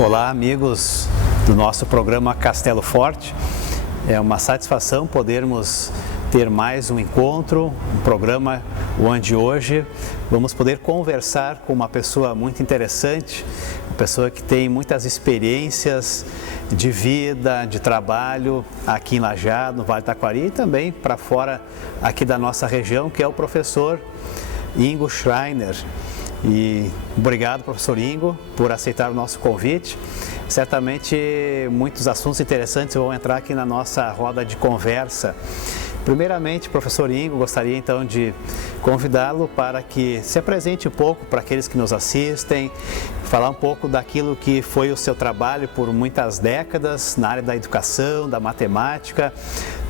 Olá, amigos do nosso programa Castelo Forte. É uma satisfação podermos ter mais um encontro, um programa onde hoje vamos poder conversar com uma pessoa muito interessante, uma pessoa que tem muitas experiências de vida, de trabalho aqui em Lajeado, no Vale do Taquari e também para fora aqui da nossa região, que é o professor Ingo Schreiner. E obrigado, professor Ingo, por aceitar o nosso convite. Certamente muitos assuntos interessantes vão entrar aqui na nossa roda de conversa. Primeiramente, professor Ingo, gostaria então de convidá-lo para que se apresente um pouco para aqueles que nos assistem, falar um pouco daquilo que foi o seu trabalho por muitas décadas na área da educação, da matemática,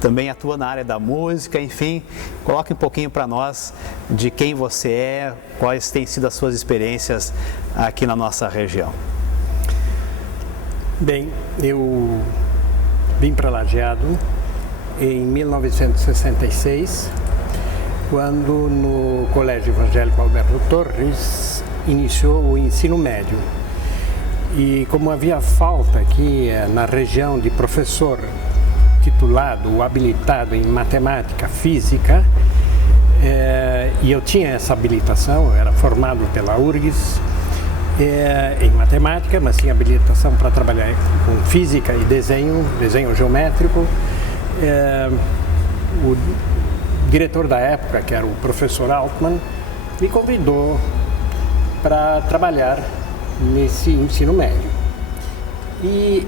também atua na área da música, enfim, coloque um pouquinho para nós de quem você é, quais têm sido as suas experiências aqui na nossa região. Bem, eu vim para Lajeado em 1966, quando no Colégio Evangélico Alberto Torres iniciou o ensino médio. E como havia falta aqui na região de professor titulado ou habilitado em matemática, física, e eu tinha essa habilitação, eu era formado pela URGS em matemática, mas tinha habilitação para trabalhar com física e desenho geométrico. O diretor da época, que era o professor Altman, me convidou para trabalhar nesse ensino médio. E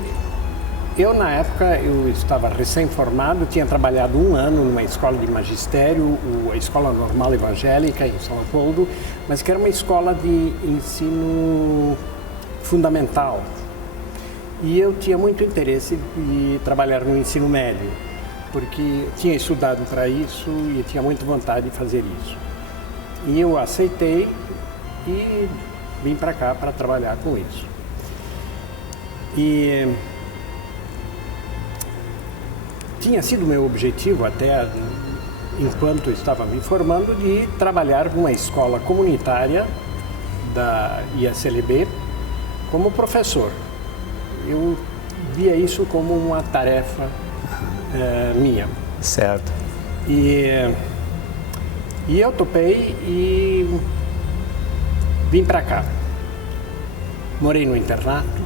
eu, na época, eu estava recém-formado, tinha trabalhado um ano numa escola de magistério, a Escola Normal Evangélica em São Leopoldo, mas que era uma escola de ensino fundamental. E eu tinha muito interesse em trabalhar no ensino médio, porque tinha estudado para isso e tinha muita vontade de fazer isso. E eu aceitei e vim para cá para trabalhar com isso. E tinha sido meu objetivo, até enquanto eu estava me formando, de trabalhar numa escola comunitária da ISLB como professor. Eu via isso como uma tarefa minha. Certo. E eu topei e vim para cá. Morei no internato.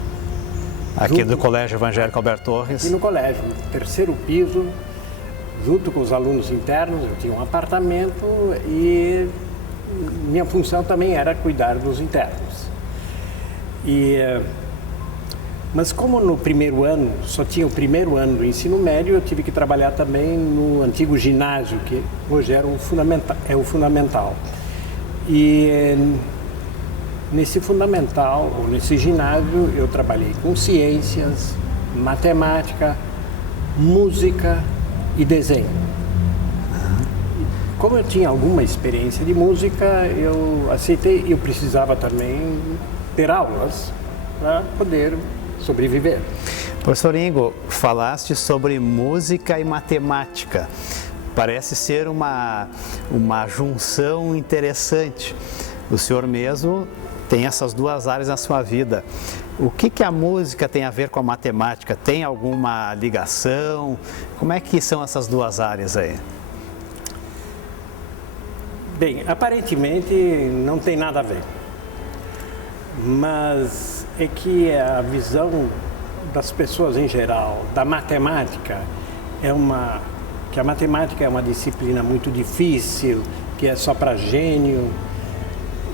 Aqui do Colégio Evangélico Alberto Torres. Aqui no colégio, no terceiro piso, junto com os alunos internos, eu tinha um apartamento e minha função também era cuidar dos internos. Mas como no primeiro ano, só tinha o primeiro ano do ensino médio, eu tive que trabalhar também no antigo ginásio, que hoje era o fundamental. E nesse fundamental, ou nesse ginásio, eu trabalhei com ciências, matemática, música e desenho. Como eu tinha alguma experiência de música, eu aceitei e eu precisava também ter aulas para poder sobreviver. Professor Ingo, falaste sobre música e matemática. Parece ser uma junção interessante. O senhor mesmo tem essas duas áreas na sua vida. O que a música tem a ver com a matemática? Tem alguma ligação? Como é que são essas duas áreas aí? Bem, aparentemente não tem nada a ver. Mas é que a visão das pessoas em geral da matemática que a matemática é uma disciplina muito difícil, que é só para gênio,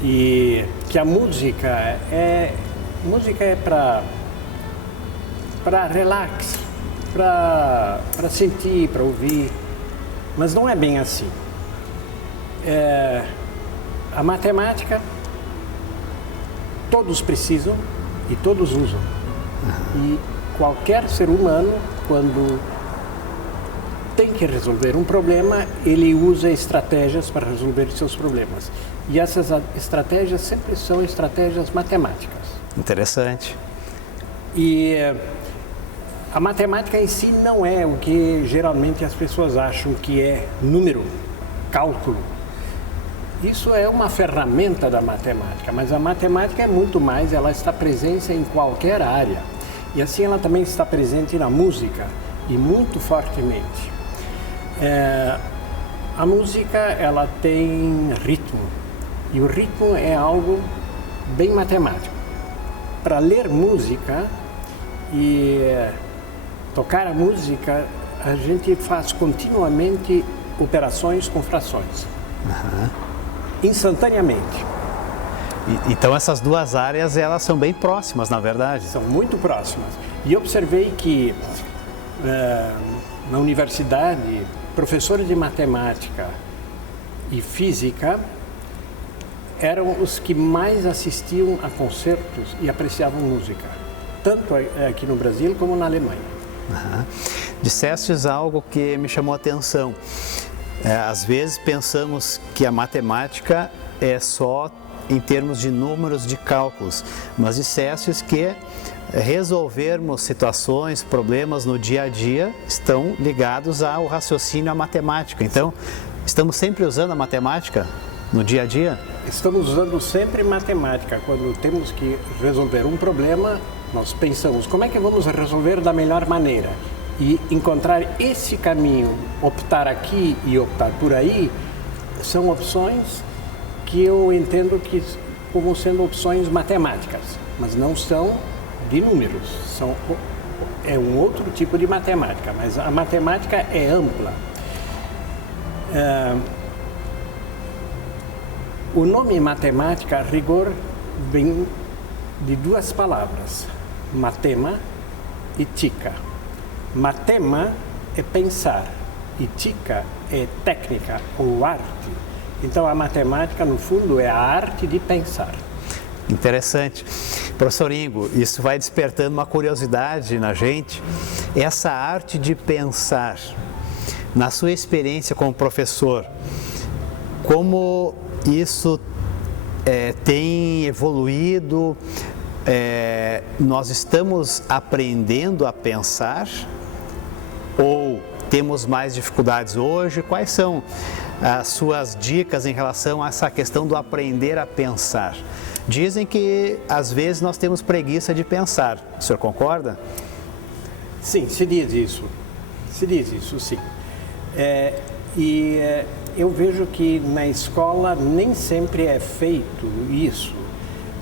e que a música é para relax, para sentir, para ouvir, mas não é bem assim. A matemática todos precisam e todos usam. E qualquer ser humano, quando tem que resolver um problema, ele usa estratégias para resolver seus problemas. E essas estratégias sempre são estratégias matemáticas. Interessante. E a matemática em si não é o que geralmente as pessoas acham que é número, cálculo. Isso é uma ferramenta da matemática, mas a matemática é muito mais, ela está presente em qualquer área. E assim ela também está presente na música, e muito fortemente. A música, ela tem ritmo, e o ritmo é algo bem matemático. Para ler música e tocar a música, a gente faz continuamente operações com frações, instantaneamente. Então essas duas áreas, elas são bem próximas, na verdade? São muito próximas. E observei que na universidade, professores de matemática e física eram os que mais assistiam a concertos e apreciavam música, tanto aqui no Brasil como na Alemanha. Dissestes algo que me chamou a atenção. Às vezes pensamos que a matemática é só em termos de números, de cálculos, mas dissestes que resolvermos situações, problemas no dia a dia estão ligados ao raciocínio, à matemática. Então, estamos sempre usando a matemática no dia a dia? Estamos usando sempre matemática. Quando temos que resolver um problema, nós pensamos como é que vamos resolver da melhor maneira. E encontrar esse caminho, optar aqui e optar por aí, são opções que eu entendo que como sendo opções matemáticas, mas não são de números. É um outro tipo de matemática, mas a matemática é ampla. O nome matemática, a rigor, vem de duas palavras, matema e tica. Matema é pensar e tica é técnica ou arte. Então a matemática, no fundo, é a arte de pensar. Interessante. Professor Ingo, isso vai despertando uma curiosidade na gente. Essa arte de pensar, na sua experiência como professor, como isso tem evoluído? Nós estamos aprendendo a pensar ou temos mais dificuldades hoje? Quais são as suas dicas em relação a essa questão do aprender a pensar? Dizem que às vezes nós temos preguiça de pensar. O senhor concorda? Sim, se diz isso, sim. Eu vejo que na escola nem sempre é feito isso.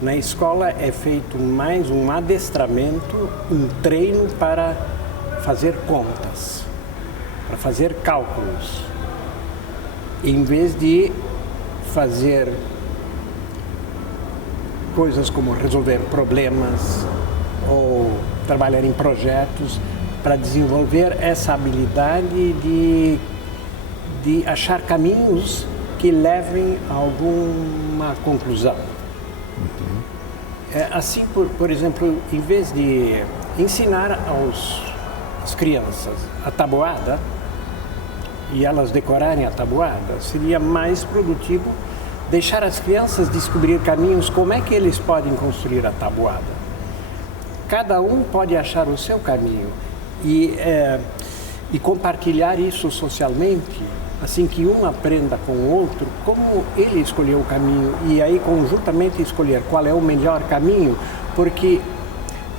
Na escola é feito mais um adestramento, um treino para fazer contas, para fazer cálculos, em vez de fazer coisas como resolver problemas ou trabalhar em projetos para desenvolver essa habilidade de achar caminhos que levem a alguma conclusão. Assim, por exemplo, em vez de ensinar às crianças a tabuada e elas decorarem a tabuada, seria mais produtivo deixar as crianças descobrir caminhos, como é que eles podem construir a tabuada. Cada um pode achar o seu caminho e compartilhar isso socialmente, assim que um aprenda com o outro como ele escolheu o caminho e aí conjuntamente escolher qual é o melhor caminho, porque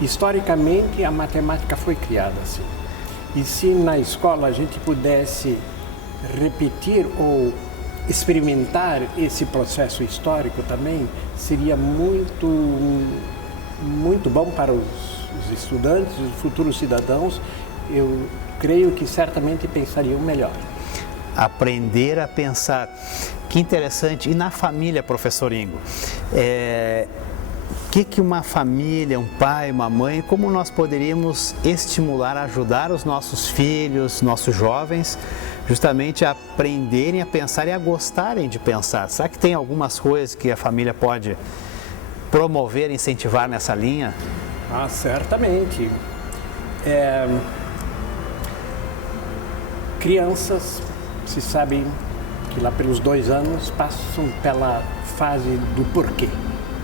historicamente a matemática foi criada assim. E se na escola a gente pudesse repetir ou experimentar esse processo histórico também, seria muito, muito bom para os estudantes, os futuros cidadãos. Eu creio que certamente pensariam melhor. Aprender a pensar. Que interessante. E na família, professor Ingo? Que uma família, um pai, uma mãe, como nós poderíamos estimular, ajudar os nossos filhos, nossos jovens, justamente a aprenderem a pensar e a gostarem de pensar? Será que tem algumas coisas que a família pode promover, incentivar nessa linha? Certamente. Crianças, se sabem que lá pelos 2 anos passam pela fase do porquê,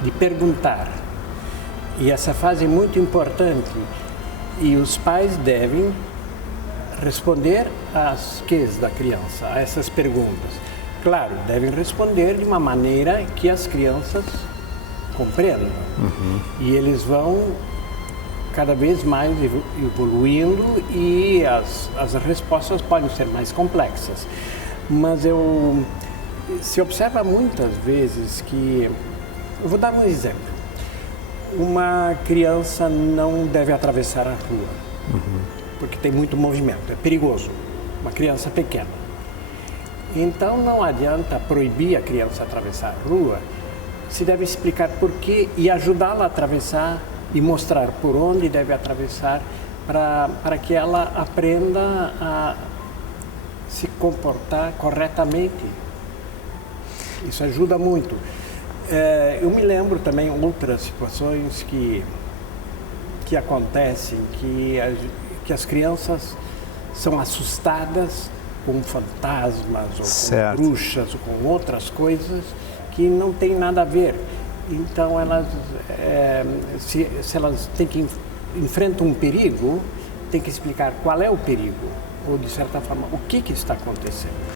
de perguntar. E essa fase é muito importante e os pais devem responder às quês da criança, a essas perguntas. Claro, devem responder de uma maneira que as crianças compreendam. E eles vão cada vez mais evoluindo e as respostas podem ser mais complexas. Mas se observa muitas vezes que... Eu vou dar um exemplo. Uma criança não deve atravessar a rua, porque tem muito movimento, é perigoso, uma criança pequena. Então não adianta proibir a criança atravessar a rua, se deve explicar por quê e ajudá-la a atravessar e mostrar por onde deve atravessar para que ela aprenda a se comportar corretamente. Isso ajuda muito. Eu me lembro também outras situações que acontecem, que as crianças são assustadas com fantasmas, ou certo, com bruxas, ou com outras coisas que não tem nada a ver. Então, elas, se elas enfrentam um perigo, tem que explicar qual é o perigo, ou de certa forma, o que está acontecendo.